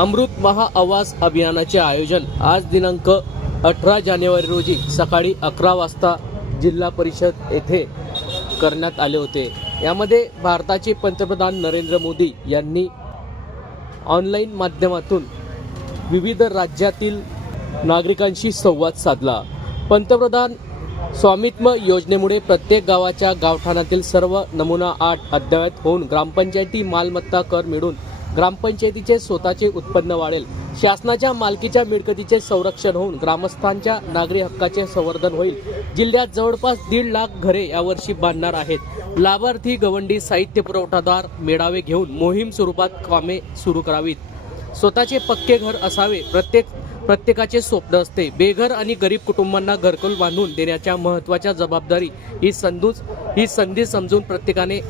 अमृत महाआवास अभियानाचे आयोजन आज दिनांक अठरा जानेवारी रोजी सकाळी अकरा वाजता जिल्हा परिषद येथे करण्यात आले होते. यामध्ये भारताचे पंतप्रधान नरेंद्र मोदी यांनी ऑनलाईन माध्यमातून विविध राज्यातील नागरिकांशी संवाद साधला. पंतप्रधान स्वामित्व योजनेमुळे प्रत्येक गावाच्या गावठाणातील सर्व नमुना आठ अद्ययावत होऊन ग्रामपंचायती मालमत्ता कर मिळून ग्रामपंचायतीचे स्वतःचे उत्पन्न वाढेल. शासनाच्या मालकीच्या मिळकतीचे संरक्षण होऊन ग्रामस्थांच्या नागरी हक्काचे संवर्धन होईल. जिल्ह्यात जवळपास दीड लाख घरे यावर्षी बांधणार आहेत. लाभार्थी गवंडी साहित्य पुरवठादार मेळावे घेऊन मोहीम स्वरूपात कामे सुरू करावीत. स्वतःचे पक्के घर असावे प्रत्येक प्रत्येकाचे स्वप्न असते. बेघर आणि गरीब कुटुंबांना घरकुल बांधून देण्याच्या महत्त्वाच्या जबाबदारी ही संधूच ही संधी समजून प्रत्येकाने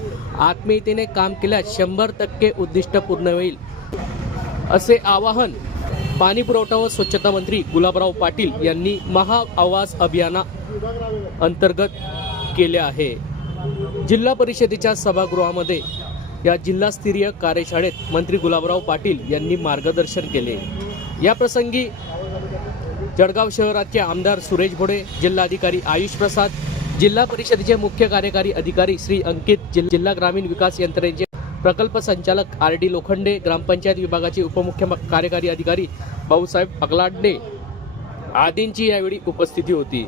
आत्मीयतेने काम केल्यास शंभर टक्के उद्दिष्ट पूर्ण होईल. असे आवाहन पाणी पुरवठा व स्वच्छता मंत्री गुलाबराव पाटील यांनी महा आवास अभियाना अंतर्गत केले आहे. जिल्हा परिषदेच्या सभागृहामध्ये या जिल्हास्तरीय कार्यशाळेत मंत्री गुलाबराव पाटील यांनी मार्गदर्शन केले. या प्रसंगी जळगाव शहराचे आमदार सुरेश भोडे जिल्हाधिकारी आयुष प्रसाद जिल्हा परिषदेचे मुख्य कार्यकारी अधिकारी श्री अंकित जिल्हा ग्रामीण विकास यंत्रणेचे प्रकल्प संचालक आर डी लोखंडे ग्रामपंचायत विभागाचे उपमुख्य कार्यकारी अधिकारी भाऊसाहेब अगलाडे आदींची यावेळी उपस्थिती होती.